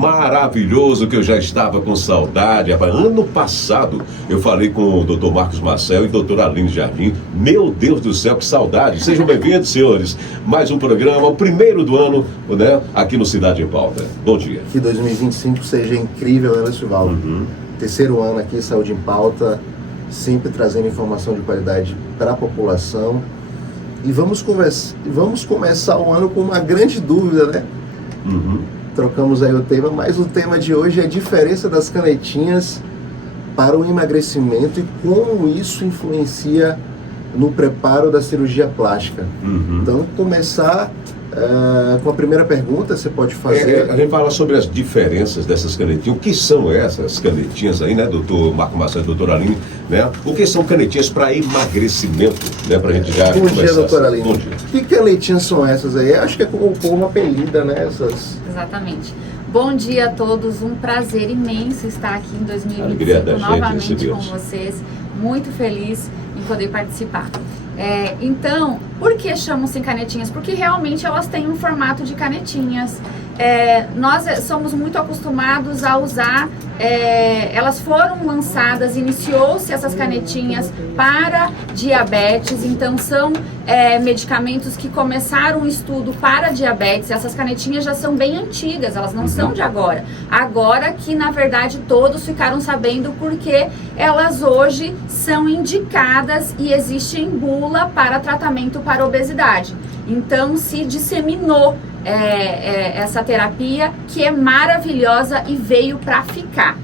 maravilhoso que eu já estava com saudade. Ano passado eu falei com o Dr. Marcos Marcel e Dr. Aline Jardim. Meu Deus do céu, que saudade. Sejam bem-vindos, senhores. Mais um programa, o primeiro do ano, né, aqui no Cidade em Pauta. Bom dia. Que 2025 seja incrível, né, Estivaldo? Terceiro ano aqui, Saúde em Pauta, sempre trazendo informação de qualidade para a população. E vamos começar o ano com uma grande dúvida, né? Trocamos aí o tema, mas o tema de hoje é a diferença das canetinhas para o emagrecimento e como isso influencia no preparo da cirurgia plástica. Então, começar com a primeira pergunta, você pode fazer... A gente fala sobre as diferenças dessas canetinhas. O que são essas canetinhas aí, né, doutor Marco Marcelo e doutor Aline, né? O que são canetinhas para emagrecimento, né, pra gente já Bom dia, doutor Aline. Bom dia. Que canetinhas são essas aí? Acho que é como o povo apelida, né, essas... Exatamente. Bom dia a todos, um prazer imenso estar aqui em 2025 novamente com vocês. Muito feliz em poder participar. Então, por que chamam-se canetinhas? Porque realmente elas têm um formato de canetinhas. Nós somos muito acostumados a usar, elas foram lançadas, iniciou-se essas canetinhas para diabetes, então são medicamentos que começaram o estudo para diabetes. Essas canetinhas já são bem antigas, elas não são de agora. Agora que, na verdade, todos ficaram sabendo porque elas hoje são indicadas e existe em bula para tratamento para obesidade. Então se disseminou essa terapia que é maravilhosa e veio para ficar.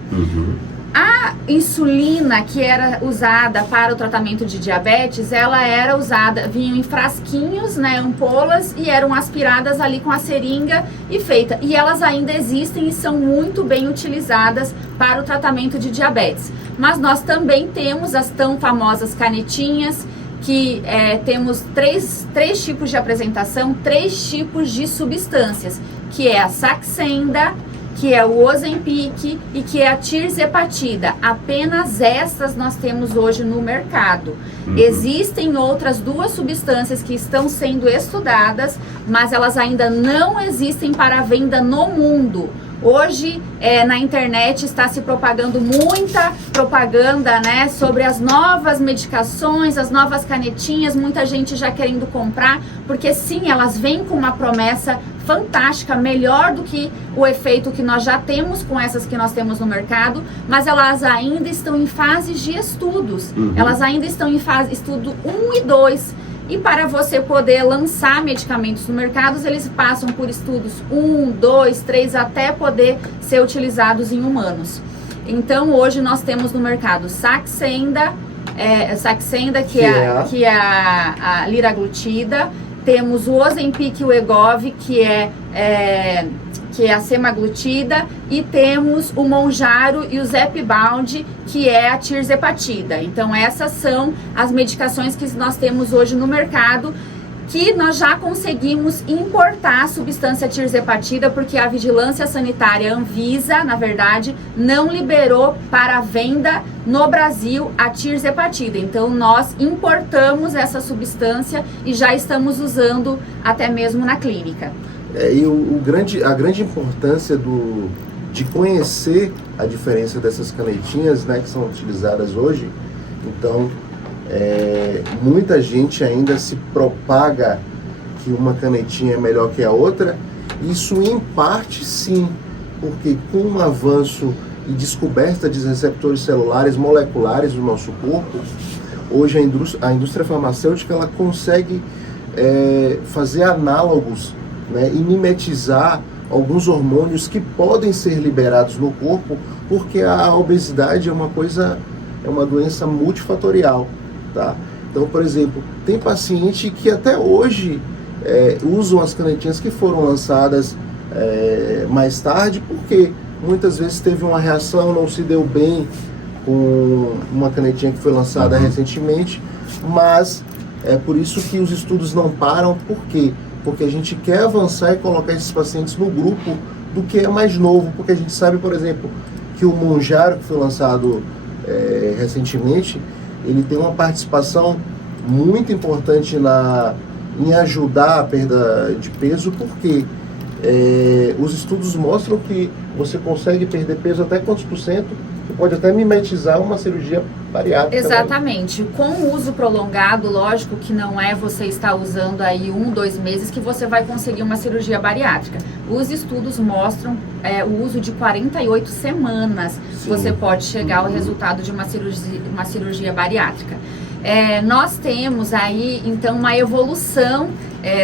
A insulina que era usada para o tratamento de diabetes, ela era usada, vinham em frasquinhos, né, ampolas, e eram aspiradas ali com a seringa e feita. E elas ainda existem e são muito bem utilizadas para o tratamento de diabetes. Mas nós também temos as tão famosas canetinhas, que temos três tipos de apresentação, 3 tipos de substâncias, que é a Saxenda, que é o Ozempic e que é a tirzepatida. Apenas essas nós temos hoje no mercado. Existem outras 2 substâncias que estão sendo estudadas, mas elas ainda não existem para venda no mundo. Hoje, na internet está se propagando muita propaganda, né, sobre as novas medicações, as novas canetinhas, muita gente já querendo comprar, porque sim, elas vêm com uma promessa fantástica, melhor do que o efeito que nós já temos com essas que nós temos no mercado, mas elas ainda estão em fases de estudos, elas ainda estão em fase estudo 1 e 2. E para você poder lançar medicamentos no mercado, eles passam por estudos 1, 2, 3, até poder ser utilizados em humanos. Então, hoje nós temos no mercado Saxenda, que é a liraglutida. Temos o Ozempic e o Wegovy, que é a semaglutida, e temos o Mounjaro e o Zepbound, que é a tirzepatida. Então essas são as medicações que nós temos hoje no mercado, que nós já conseguimos importar a substância tirzepatida, porque a Vigilância Sanitária Anvisa, na verdade, não liberou para venda no Brasil a tirzepatida. Então nós importamos essa substância e já estamos usando até mesmo na clínica. E a grande importância de conhecer a diferença dessas canetinhas, né, que são utilizadas hoje. Então, muita gente ainda se propaga que uma canetinha é melhor que a outra. Isso em parte sim, porque com o avanço e descoberta de receptores celulares moleculares do nosso corpo, hoje a indústria farmacêutica ela consegue fazer análogos, né, e mimetizar alguns hormônios que podem ser liberados no corpo, porque a obesidade é uma doença multifatorial, tá? Então, por exemplo, tem paciente que até hoje usam as canetinhas que foram lançadas mais tarde, porque muitas vezes teve uma reação, não se deu bem com uma canetinha que foi lançada recentemente, mas é por isso que os estudos não param. Por quê? Porque a gente quer avançar e colocar esses pacientes no grupo do que é mais novo, porque a gente sabe, por exemplo, que o Mounjaro, que foi lançado recentemente, ele tem uma participação muito importante em ajudar a perda de peso, porque os estudos mostram que você consegue perder peso até quantos por cento? Pode até mimetizar uma cirurgia bariátrica. Exatamente. Com o uso prolongado, lógico que não é você estar usando aí 1, 2 meses que você vai conseguir uma cirurgia bariátrica. Os estudos mostram o uso de 48 semanas. Sim. Você pode chegar ao resultado de uma cirurgia bariátrica. Nós temos aí, então, uma evolução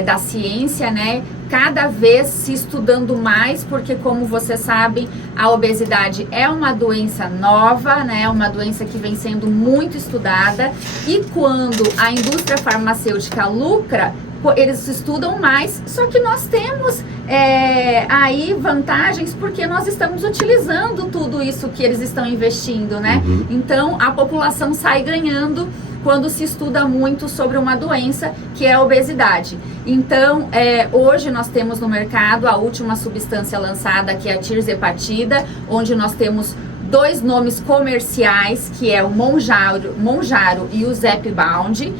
da ciência, né? Cada vez se estudando mais, porque como vocês sabem, a obesidade é uma doença nova, né? Uma doença que vem sendo muito estudada, e quando a indústria farmacêutica lucra, eles estudam mais, só que nós temos aí vantagens porque nós estamos utilizando tudo isso que eles estão investindo, né? Uhum. Então a população sai ganhando quando se estuda muito sobre uma doença que é a obesidade. Então, hoje nós temos no mercado a última substância lançada, que é a tirzepatida, onde nós temos 2 nomes comerciais, que é o Mounjaro e o Zepbound.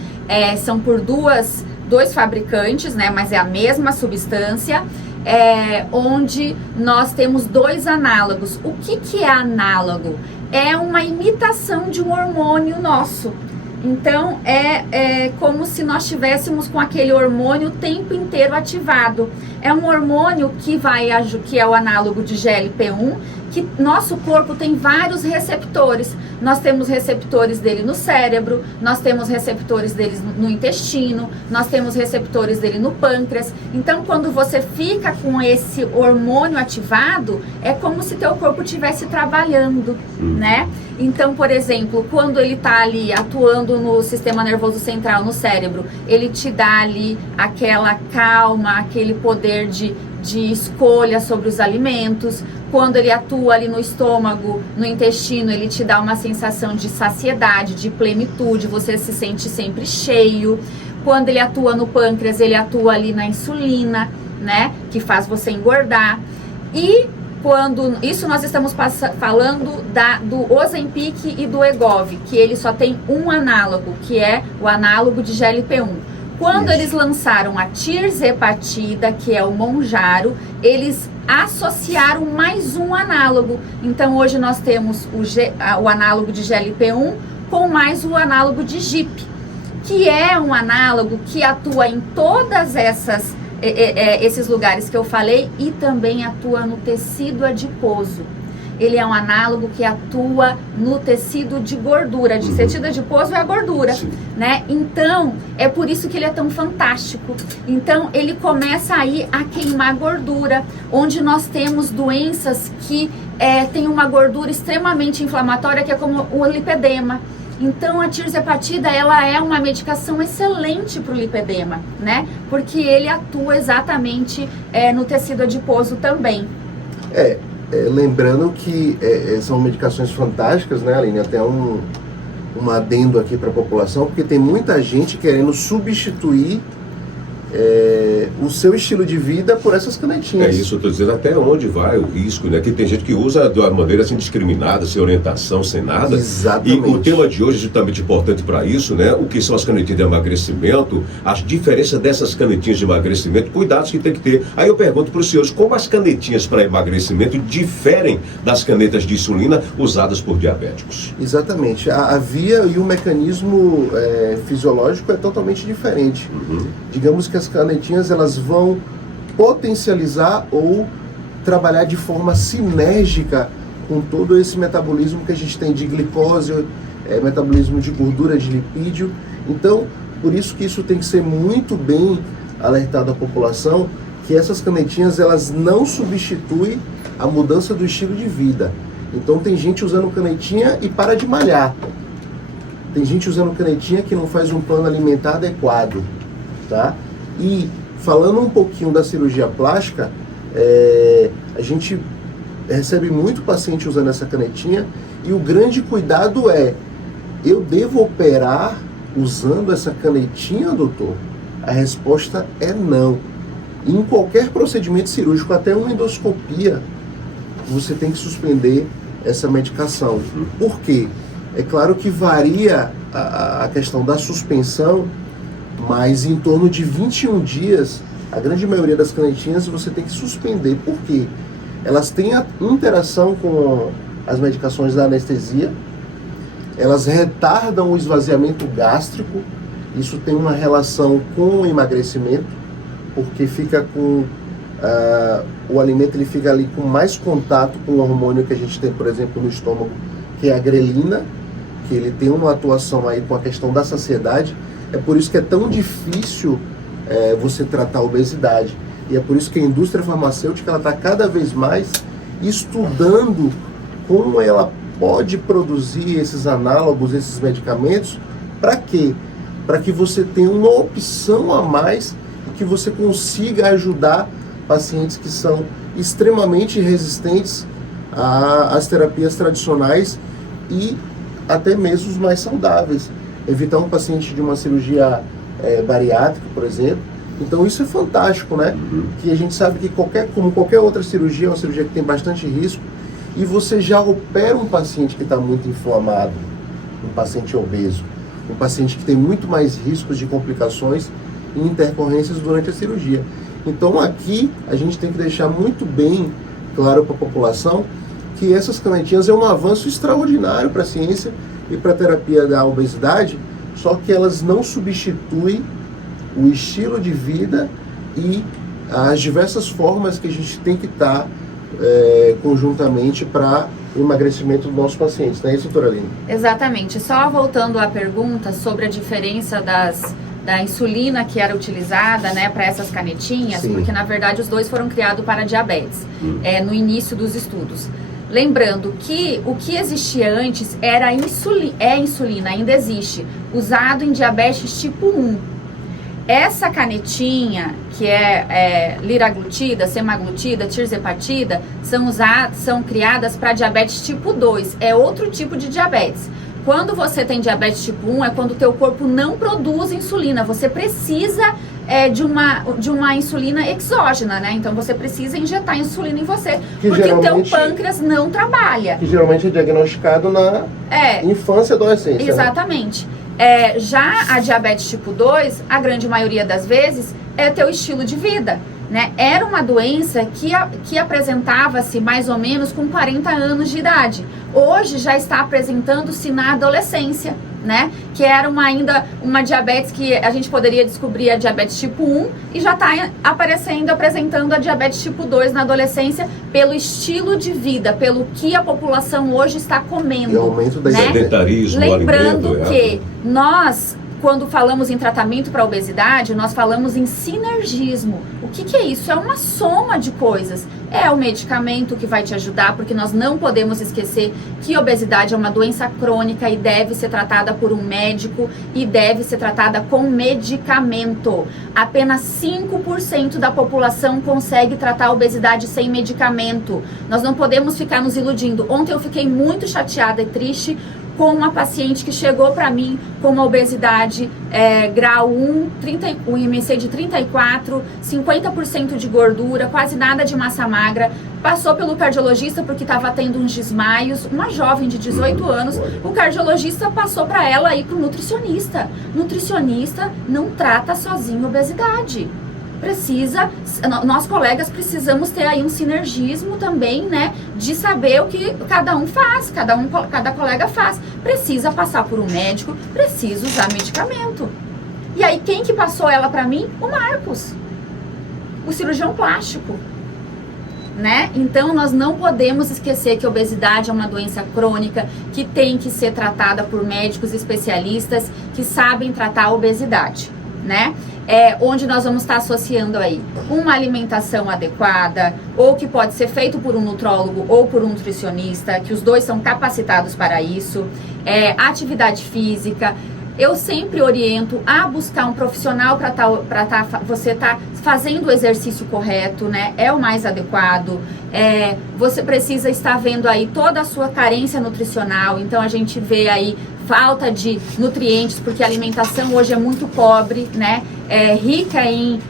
São por dois fabricantes, né, mas é a mesma substância. Onde nós temos 2 análogos. O que é análogo? É uma imitação de um hormônio nosso. Então, é como se nós estivéssemos com aquele hormônio o tempo inteiro ativado. É um hormônio que é o análogo de GLP-1, que nosso corpo tem vários receptores. Nós temos receptores dele no cérebro, nós temos receptores dele no intestino, nós temos receptores dele no pâncreas. Então, quando você fica com esse hormônio ativado, é como se teu corpo estivesse trabalhando, né? Então, por exemplo, quando ele está ali atuando no sistema nervoso central, no cérebro, ele te dá ali aquela calma, aquele poder de escolha sobre os alimentos. Quando ele atua ali no estômago, no intestino, ele te dá uma sensação de saciedade, de plenitude, você se sente sempre cheio. Quando ele atua no pâncreas, ele atua ali na insulina, né, que faz você engordar. E isso nós estamos falando do Ozempic e do Wegovy, que ele só tem um análogo, que é o análogo de GLP-1. Quando eles lançaram a tirzepatida, que é o Mounjaro, eles associaram mais um análogo. Então hoje nós temos o análogo de GLP-1 com mais o análogo de GIP, que é um análogo que atua em todas esses lugares que eu falei e também atua no tecido adiposo. Ele é um análogo que atua no tecido de gordura. De tecido adiposo é a gordura, né? Então, é por isso que ele é tão fantástico. Então, ele começa aí a queimar gordura, onde nós temos doenças que têm uma gordura extremamente inflamatória, que é como o lipedema. Então, a tirzepatida, ela é uma medicação excelente para o lipedema, né? Porque ele atua exatamente no tecido adiposo também. Lembrando que são medicações fantásticas, né, Aline? Até um adendo aqui para a população, porque tem muita gente querendo substituir o seu estilo de vida por essas canetinhas. É isso, eu estou dizendo, até onde vai o risco, né? Que tem gente que usa de uma maneira assim discriminada, sem orientação, sem nada. Exatamente. E o tema de hoje é justamente importante para isso, né? O que são as canetinhas de emagrecimento, as diferenças dessas canetinhas de emagrecimento, cuidados que tem que ter. Aí eu pergunto para os senhores, como as canetinhas para emagrecimento diferem das canetas de insulina usadas por diabéticos? Exatamente. A via e o mecanismo fisiológico é totalmente diferente. Digamos que as canetinhas, elas vão potencializar ou trabalhar de forma sinérgica com todo esse metabolismo que a gente tem de glicose, metabolismo de gordura, de lipídio. Então, por isso que isso tem que ser muito bem alertado à população, que essas canetinhas, elas não substituem a mudança do estilo de vida. Então, tem gente usando canetinha e para de malhar. Tem gente usando canetinha que não faz um plano alimentar adequado, tá? E falando um pouquinho da cirurgia plástica, a gente recebe muito paciente usando essa canetinha, e o grande cuidado eu devo operar usando essa canetinha, doutor? A resposta é não. Em qualquer procedimento cirúrgico, até uma endoscopia, você tem que suspender essa medicação. Por quê? É claro que varia a questão da suspensão, mas em torno de 21 dias A grande maioria das canetinhas você tem que suspender. Por quê? Elas têm a interação com as medicações da anestesia, elas retardam o esvaziamento gástrico, isso tem uma relação com o emagrecimento, porque fica com o alimento ele fica ali com mais contato com o hormônio que a gente tem, por exemplo, no estômago, que é a grelina, que ele tem uma atuação aí com a questão da saciedade. É por isso que é tão difícil você tratar a obesidade. E é por isso que a indústria farmacêutica está cada vez mais estudando como ela pode produzir esses análogos, esses medicamentos. Para quê? Para que você tenha uma opção a mais e que você consiga ajudar pacientes que são extremamente resistentes às terapias tradicionais e até mesmo os mais saudáveis. Evitar um paciente de uma cirurgia bariátrica, por exemplo. Então isso é fantástico, né? Que a gente sabe que como qualquer outra cirurgia, é uma cirurgia que tem bastante risco, e você já opera um paciente que está muito inflamado, um paciente obeso, um paciente que tem muito mais riscos de complicações e intercorrências durante a cirurgia. Então aqui a gente tem que deixar muito bem claro para a população que essas canetinhas é um avanço extraordinário para a ciência e para a terapia da obesidade, só que elas não substituem o estilo de vida e as diversas formas que a gente tem que estar conjuntamente para o emagrecimento dos nossos pacientes, não é isso, doutora Aline? Exatamente. Só voltando à pergunta sobre a diferença da insulina que era utilizada, né, para essas canetinhas, sim, porque na verdade os dois foram criados para diabetes, no início dos estudos. Lembrando que o que existia antes era insulina, ainda existe, usado em diabetes tipo 1. Essa canetinha, que é liraglutida, semaglutida, tirzepatida, são criadas para diabetes tipo 2, é outro tipo de diabetes. Quando você tem diabetes tipo 1, é quando o teu corpo não produz insulina, você precisa de uma insulina exógena, né? Então você precisa injetar insulina em você, porque o teu pâncreas não trabalha. Que geralmente é diagnosticado na infância e adolescência. Exatamente. Né? Já a diabetes tipo 2, a grande maioria das vezes, é teu estilo de vida, né? Era uma doença que apresentava-se mais ou menos com 40 anos de idade. Hoje já está apresentando-se na adolescência, né? Que era ainda uma diabetes que a gente poderia descobrir a diabetes tipo 1 e já está apresentando a diabetes tipo 2 na adolescência pelo estilo de vida, pelo que a população hoje está comendo. E o aumento da sedentarismo, lembrando que nós, quando falamos em tratamento para obesidade, nós falamos em sinergismo. O que é isso? É uma soma de coisas. É o medicamento que vai te ajudar, porque nós não podemos esquecer que obesidade é uma doença crônica e deve ser tratada por um médico e deve ser tratada com medicamento. Apenas 5% da população consegue tratar a obesidade sem medicamento. Nós não podemos ficar nos iludindo. Ontem eu fiquei muito chateada e triste com uma paciente que chegou para mim com uma obesidade grau 1, um IMC de 34, 50% de gordura, quase nada de massa magra. Passou pelo cardiologista porque estava tendo uns desmaios, uma jovem de 18 anos. O cardiologista passou para ela ir para o nutricionista. Nutricionista não trata sozinho obesidade. Nós colegas precisamos ter aí um sinergismo também, né, de saber o que cada um faz, cada colega faz. Precisa passar por um médico, precisa usar medicamento. E aí quem que passou ela para mim? O Marcos, o cirurgião plástico, né? Então nós não podemos esquecer que a obesidade é uma doença crônica que tem que ser tratada por médicos especialistas que sabem tratar a obesidade, né? Onde nós vamos estar associando aí uma alimentação adequada, ou que pode ser feito por um nutrólogo ou por um nutricionista, que os dois são capacitados para isso, atividade física. Eu sempre oriento a buscar um profissional para você tá fazendo o exercício correto, né? É o mais adequado. Você precisa estar vendo aí toda a sua carência nutricional. Então a gente vê aí falta de nutrientes, porque a alimentação hoje é muito pobre, né? Rica em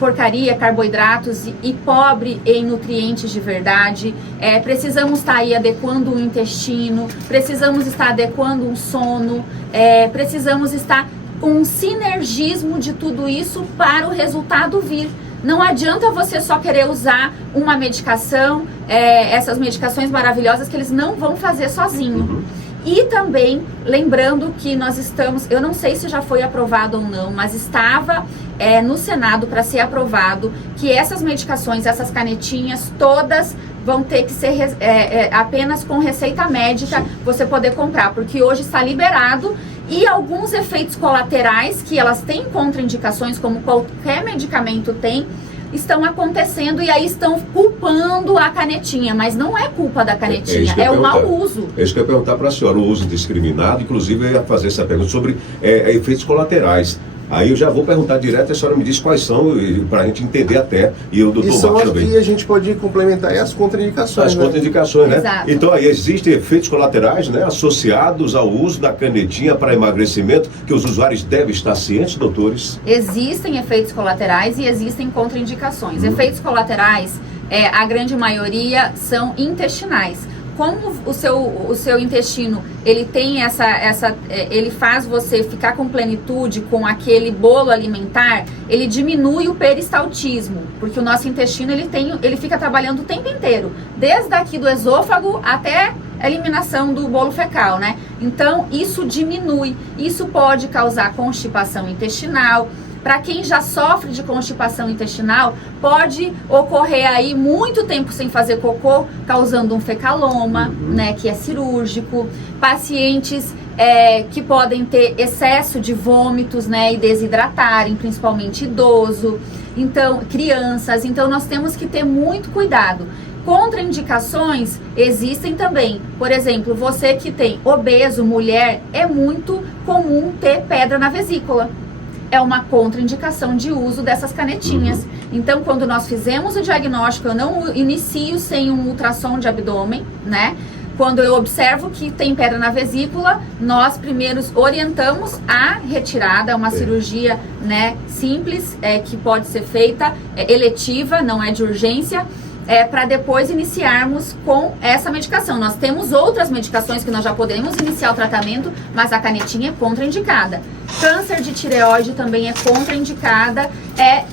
porcaria, carboidratos e pobre em nutrientes de verdade. Precisamos estar aí adequando o intestino, precisamos estar adequando um sono, precisamos estar com um sinergismo de tudo isso para o resultado vir. Não adianta você só querer usar uma medicação, essas medicações maravilhosas que eles não vão fazer sozinho. E também, lembrando que nós estamos, eu não sei se já foi aprovado ou não, mas estava no Senado para ser aprovado que essas medicações, essas canetinhas, todas vão ter que ser apenas com receita médica, você poder comprar, porque hoje está liberado e alguns efeitos colaterais que elas têm contraindicações, como qualquer medicamento tem, estão acontecendo e aí estão culpando a canetinha, mas não é culpa da canetinha, é o mau uso. É isso que eu ia perguntar para a senhora, o uso indiscriminado, inclusive eu ia fazer essa pergunta sobre efeitos colaterais. Aí eu já vou perguntar direto, a senhora me diz quais são, para a gente entender até, e o doutor Marcos também. E são aqui a gente pode complementar as contraindicações. As contraindicações, né? Exato. Então aí existem efeitos colaterais, né, associados ao uso da canetinha para emagrecimento, que os usuários devem estar cientes, doutores? Existem efeitos colaterais e existem contraindicações. Efeitos colaterais, a grande maioria são intestinais. Como o seu intestino, ele tem ele faz você ficar com plenitude com aquele bolo alimentar, ele diminui o peristaltismo, porque o nosso intestino ele fica trabalhando o tempo inteiro, desde aqui do esôfago até a eliminação do bolo fecal, né? Então isso diminui, isso pode causar constipação intestinal. Para quem já sofre de constipação intestinal, pode ocorrer aí muito tempo sem fazer cocô, causando um fecaloma, né, que é cirúrgico. Pacientes que podem ter excesso de vômitos, né, e desidratarem, principalmente idoso, então crianças. Então nós temos que ter muito cuidado. Contraindicações existem também. Por exemplo, você que tem obeso, mulher, é muito comum ter pedra na vesícula. É uma contraindicação de uso dessas canetinhas. Então, quando nós fizemos o diagnóstico, eu não inicio sem um ultrassom de abdômen, né? Quando eu observo que tem pedra na vesícula, nós primeiro orientamos a retirada, uma cirurgia, né, simples, que pode ser feita, eletiva, não é de urgência, para depois iniciarmos com essa medicação. Nós temos outras medicações que nós já podemos iniciar o tratamento, mas a canetinha é contraindicada. Câncer de tireoide também é contraindicada,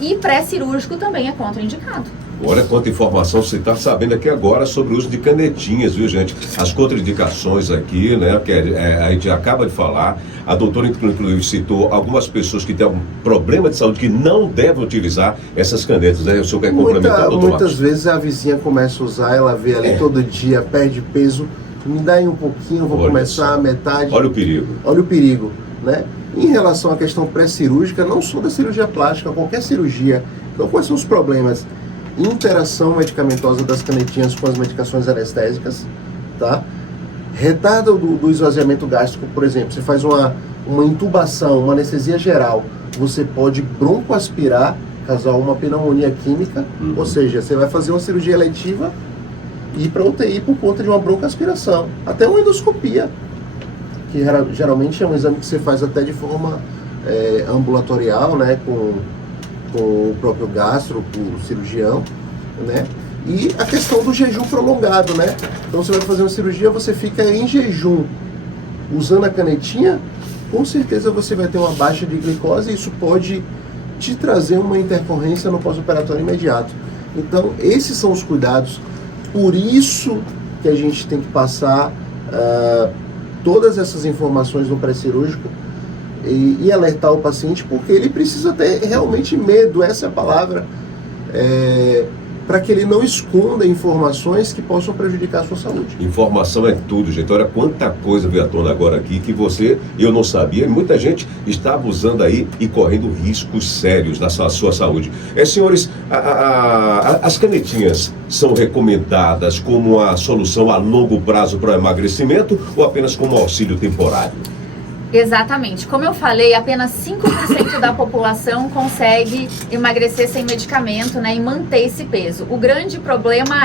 e pré-cirúrgico também é contraindicado. Olha quanta informação você está sabendo aqui agora sobre o uso de canetinhas, viu, gente? As contraindicações aqui, né, que a gente acaba de falar. A doutora, inclusive, citou algumas pessoas que têm algum problema de saúde que não devem utilizar essas canetas, né? O senhor quer complementar, doutor Muitas Marcos? vezes a vizinha começa a usar, ela vê ali todo dia, perde peso, me dá aí um pouquinho, vou começar a metade. Olha o perigo. Olha o perigo, né? Em relação à questão pré-cirúrgica, não só da cirurgia plástica, qualquer cirurgia. Então, quais são os problemas? Interação medicamentosa das canetinhas com as medicações anestésicas, tá? Retardo do esvaziamento gástrico, por exemplo, você faz uma intubação, uma anestesia geral, você pode broncoaspirar, causar uma pneumonia química, ou seja, você vai fazer uma cirurgia eletiva e ir para UTI por conta de uma broncoaspiração, até uma endoscopia, que geralmente é um exame que você faz até de forma ambulatorial, né, com o próprio gastro, o cirurgião, né? E a questão do jejum prolongado, né? Então você vai fazer uma cirurgia, você fica em jejum usando a canetinha, com certeza você vai ter uma baixa de glicose e isso pode te trazer uma intercorrência no pós-operatório imediato. Então esses são os cuidados, por isso que a gente tem que passar todas essas informações no pré-cirúrgico e alertar o paciente, porque ele precisa ter realmente medo, essa é a palavra, para que ele não esconda informações que possam prejudicar a sua saúde. Informação é tudo, gente. Olha quanta coisa veio à tona agora aqui que eu não sabia, e muita gente está abusando aí e correndo riscos sérios na sua saúde. Senhores, as canetinhas são recomendadas como a solução a longo prazo para o emagrecimento ou apenas como auxílio temporário? Exatamente. Como eu falei, apenas 5% da população consegue emagrecer sem medicamento, né, e manter esse peso. O grande problema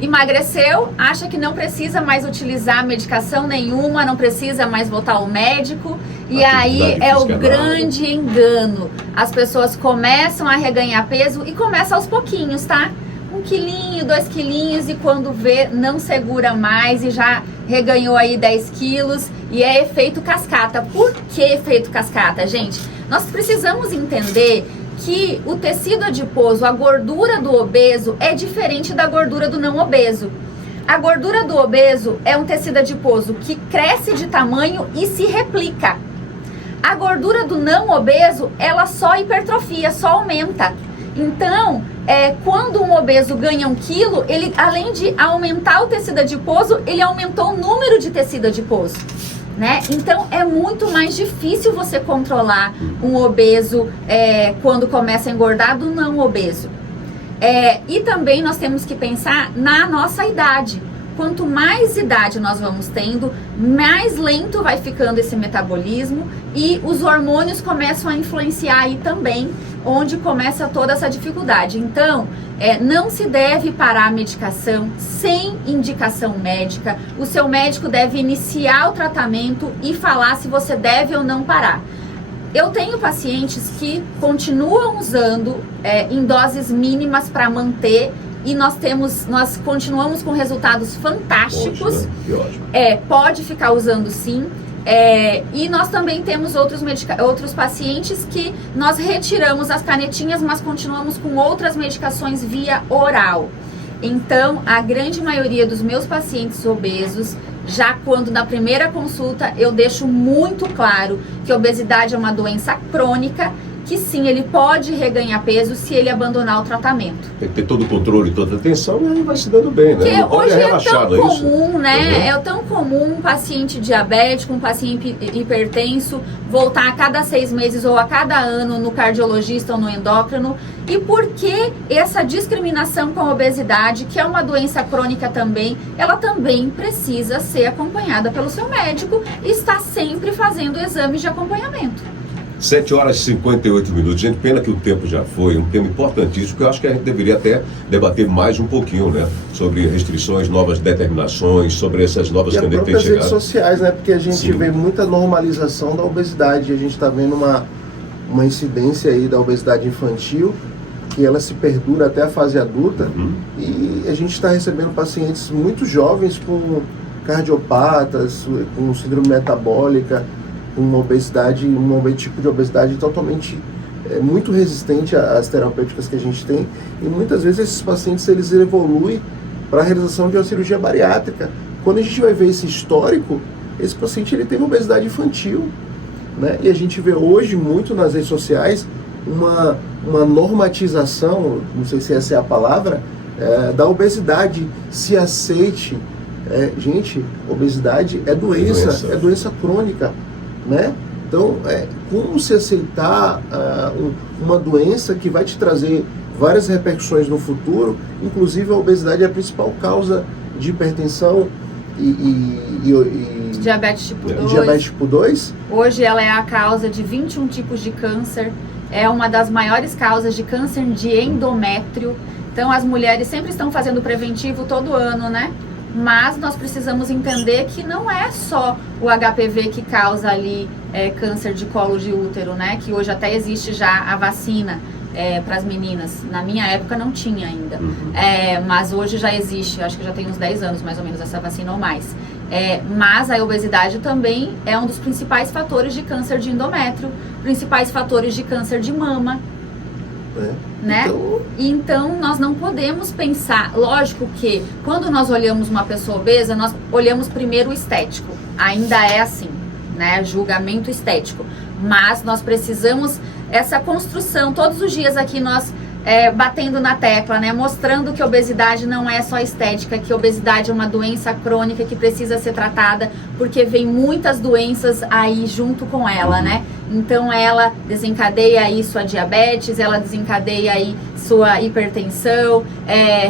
emagreceu, acha que não precisa mais utilizar medicação nenhuma, não precisa mais voltar ao médico, e aí é o grande engano. As pessoas começam a reganhar peso e começa aos pouquinhos, tá? 1 quilinho, 2 quilinhos, e quando vê, não segura mais e já reganhou aí 10 quilos, e é efeito cascata. Por que efeito cascata, gente? Nós precisamos entender que o tecido adiposo, a gordura do obeso, é diferente da gordura do não obeso. A gordura do obeso é um tecido adiposo que cresce de tamanho e se replica. A gordura do não obeso, ela só hipertrofia, só aumenta. Então, quando um obeso ganha 1 quilo, ele, além de aumentar o tecido adiposo, ele aumentou o número de tecido adiposo, né? Então, é muito mais difícil você controlar um obeso quando começa a engordar do não obeso. E também nós temos que pensar na nossa idade. Quanto mais idade nós vamos tendo, mais lento vai ficando esse metabolismo e os hormônios começam a influenciar aí também, onde começa toda essa dificuldade. Então, não se deve parar a medicação sem indicação médica. O seu médico deve iniciar o tratamento e falar se você deve ou não parar. Eu tenho pacientes que continuam usando em doses mínimas para manter e nós continuamos com resultados fantásticos. Ótimo, né? Que ótimo. Pode ficar usando sim. E nós também temos outros pacientes que nós retiramos as canetinhas, mas continuamos com outras medicações via oral. Então, a grande maioria dos meus pacientes obesos, já quando na primeira consulta eu deixo muito claro que a obesidade é uma doença crônica, que sim, ele pode reganhar peso se ele abandonar o tratamento. Tem que ter todo o controle, toda a atenção, e aí vai se dando bem, né? Porque hoje é tão isso. comum, né? É tão comum um paciente diabético, um paciente hipertenso, voltar a cada 6 meses ou a cada ano no cardiologista ou no endócrino. E por que essa discriminação com a obesidade, que é uma doença crônica também, ela também precisa ser acompanhada pelo seu médico e está sempre fazendo exames de acompanhamento. 7h58. Gente, pena que o tempo já foi, um tema importantíssimo, que eu acho que a gente deveria até debater mais um pouquinho, né? Sobre restrições, novas determinações, sobre essas novas que têm chegado. E as redes sociais, né? Porque a gente vê muita normalização da obesidade, a gente está vendo uma incidência aí da obesidade infantil, que ela se perdura até a fase adulta, e a gente está recebendo pacientes muito jovens com cardiopatas, com síndrome metabólica, com uma obesidade, um tipo de obesidade totalmente muito resistente às terapêuticas que a gente tem, e muitas vezes esses pacientes eles evoluem para a realização de uma cirurgia bariátrica. Quando a gente vai ver esse histórico, esse paciente ele teve obesidade infantil, né? E a gente vê hoje muito nas redes sociais uma normatização, não sei se essa é a palavra, da obesidade. Se aceite. Gente, obesidade é doença crônica, né? Então, como se aceitar uma doença que vai te trazer várias repercussões no futuro, inclusive a obesidade é a principal causa de hipertensão e diabetes tipo 2. Diabetes tipo 2. Hoje ela é a causa de 21 tipos de câncer, é uma das maiores causas de câncer de endométrio. Então as mulheres sempre estão fazendo preventivo todo ano, né? Mas nós precisamos entender que não é só o HPV que causa ali câncer de colo de útero, né? Que hoje até existe já a vacina para as meninas. Na minha época não tinha ainda, mas hoje já existe, acho que já tem uns 10 anos mais ou menos essa vacina ou mais. Mas a obesidade também é um dos principais fatores de câncer de endométrio, principais fatores de câncer de mama. Né? Então nós não podemos pensar, lógico que quando nós olhamos uma pessoa obesa, nós olhamos primeiro o estético, ainda é assim, né? Julgamento estético, mas nós precisamos essa construção, todos os dias aqui nós batendo na tecla, né? Mostrando que a obesidade não é só estética, que a obesidade é uma doença crônica que precisa ser tratada, porque vem muitas doenças aí junto com ela, né? Então ela desencadeia aí sua diabetes, ela desencadeia aí sua hipertensão,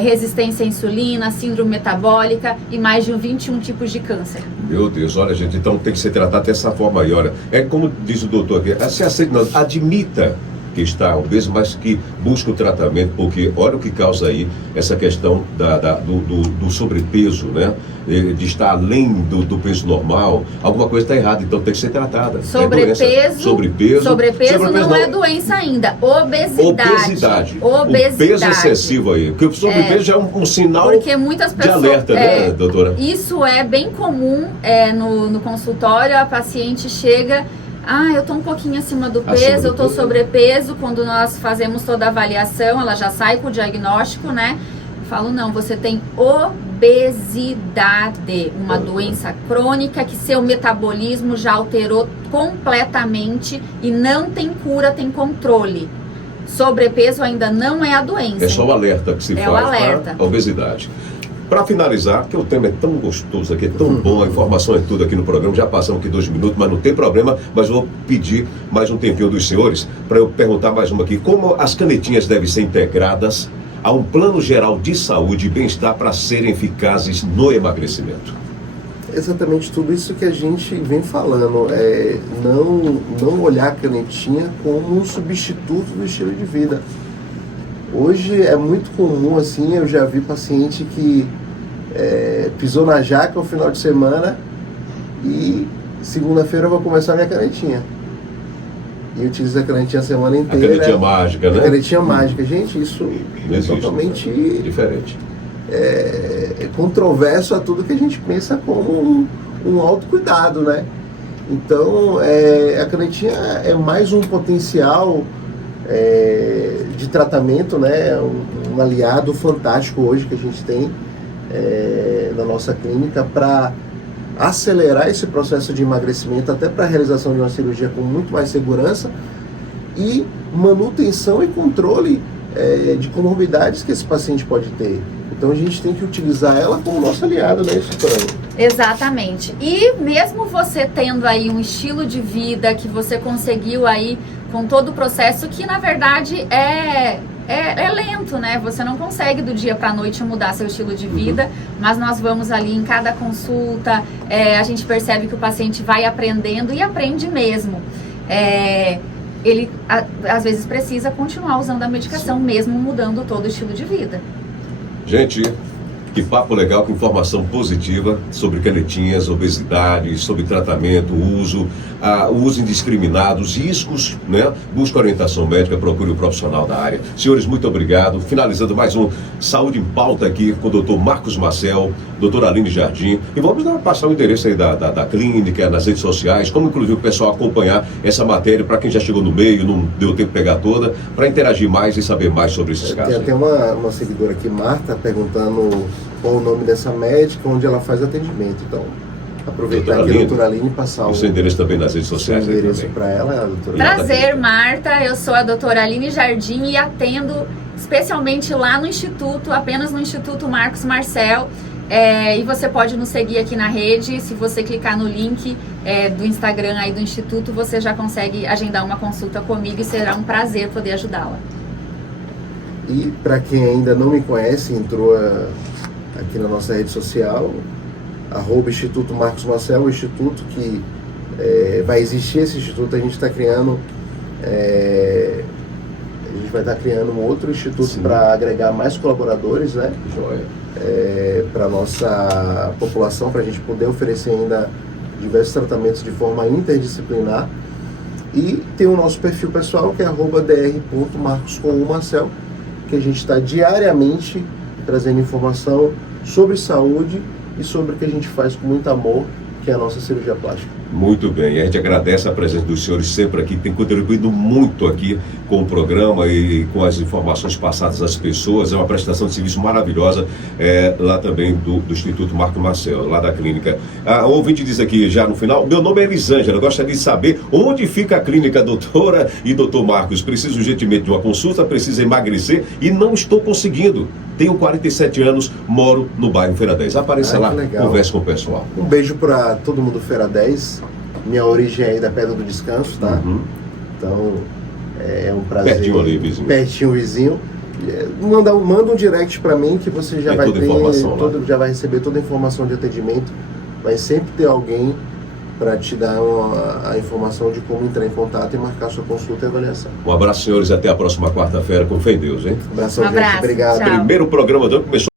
resistência à insulina, síndrome metabólica e mais de 21 tipos de câncer. Meu Deus, olha gente, então tem que ser tratado dessa forma aí, olha. É como diz o doutor aqui, se aceita, não, admita que está obeso, mas que busca o tratamento, porque olha o que causa aí essa questão do sobrepeso, né? De estar além do peso normal, alguma coisa está errada, então tem que ser tratada. Sobrepeso não é doença ainda, obesidade. O peso excessivo aí, porque o sobrepeso já é um sinal porque muitas pessoas, de alerta, né, doutora? Isso é bem comum no consultório, a paciente chega eu tô um pouquinho acima do peso, eu tô sobrepeso. Quando nós fazemos toda a avaliação, ela já sai com o diagnóstico, né? Eu falo, não, você tem obesidade, uma doença crônica que seu metabolismo já alterou completamente e não tem cura, tem controle. Sobrepeso ainda não é a doença. É só o alerta que se faz para a obesidade. Para finalizar, que o tema é tão gostoso aqui, é tão bom, a informação é tudo aqui no programa, já passamos aqui 2 minutos, mas não tem problema, mas vou pedir mais um tempinho dos senhores para eu perguntar mais uma aqui, como as canetinhas devem ser integradas a um plano geral de saúde e bem-estar para serem eficazes no emagrecimento? Exatamente tudo isso que a gente vem falando, não olhar a canetinha como um substituto do estilo de vida. Hoje é muito comum, assim, eu já vi paciente que pisou na jaca no final de semana e segunda-feira eu vou começar a minha canetinha. E utiliza a canetinha a semana inteira. A canetinha mágica, né? A canetinha mágica. Gente, isso é totalmente diferente. É controverso a tudo que a gente pensa como um autocuidado, né? Então, a canetinha é mais um potencial de tratamento, né? Um aliado fantástico hoje que a gente tem na nossa clínica para acelerar esse processo de emagrecimento, até para a realização de uma cirurgia com muito mais segurança e manutenção e controle de comorbidades que esse paciente pode ter. Então a gente tem que utilizar ela como nosso aliado, né, doutora? Exatamente. E mesmo você tendo aí um estilo de vida que você conseguiu aí com todo o processo, que na verdade é lento, né? Você não consegue do dia para a noite mudar seu estilo de vida, mas nós vamos ali em cada consulta, a gente percebe que o paciente vai aprendendo e aprende mesmo. Ele às vezes precisa continuar usando a medicação, mesmo mudando todo o estilo de vida. Gente, que papo legal, com informação positiva sobre canetinhas, obesidade, sobre tratamento, uso indiscriminado, os riscos, né? Busque orientação médica, procure o profissional da área. Senhores, muito obrigado. Finalizando mais um Saúde em Pauta aqui com o Dr. Marcos Marcel, doutora Aline Jardim. E vamos passar o endereço aí da clínica, nas redes sociais, como inclusive o pessoal acompanhar essa matéria, para quem já chegou no meio, não deu tempo de pegar toda, para interagir mais e saber mais sobre esses casos. Tem até uma seguidora aqui, Marta, perguntando qual o nome dessa médica, onde ela faz atendimento. Então, aproveitar aqui a doutora Aline e passar o seu endereço também nas redes sociais. O endereço para ela, a doutora. Prazer, Marta. Eu sou a doutora Aline Jardim e atendo especialmente lá no Instituto, apenas no Instituto Marcos Marcel. E você pode nos seguir aqui na rede. Se você clicar no link do Instagram aí do Instituto, você já consegue agendar uma consulta comigo e será um prazer poder ajudá-la. E para quem ainda não me conhece, entrou aqui na nossa rede social, @Instituto Marcos Marcel, o instituto que vai existir. Esse instituto a gente está criando, a gente vai estar criando um outro instituto para agregar mais colaboradores, né? Para a nossa população, para a gente poder oferecer ainda diversos tratamentos de forma interdisciplinar. E tem o nosso perfil pessoal, que é @dr.marcos_marcel, que a gente está diariamente trazendo informação sobre saúde e sobre o que a gente faz com muito amor, que é a nossa cirurgia plástica. Muito bem, a gente agradece a presença dos senhores sempre aqui, tem contribuído muito aqui com o programa e com as informações passadas às pessoas. É uma prestação de serviço maravilhosa lá também do Instituto Marcos Marcel, lá da clínica. O ouvinte diz aqui já no final: meu nome é Elisângela, gostaria de saber onde fica a clínica, doutora e doutor Marcos. Preciso urgentemente de uma consulta, preciso emagrecer e não estou conseguindo. Tenho 47 anos, moro no bairro Feira 10. Apareça lá, converse com o pessoal. Um beijo para todo mundo Feira 10. Minha origem é aí da Pedra do Descanso, tá? Então, é um prazer. Pertinho ali, vizinho. Pertinho, vizinho. Manda um direct para mim que você já vai ter, já vai receber toda a informação de atendimento. Vai sempre ter alguém para te dar a informação de como entrar em contato e marcar sua consulta e avaliação. Um abraço, senhores, até a próxima quarta-feira, com fé em Deus, hein? Um abraço, gente. Obrigado. Tchau. Primeiro programa do ano começou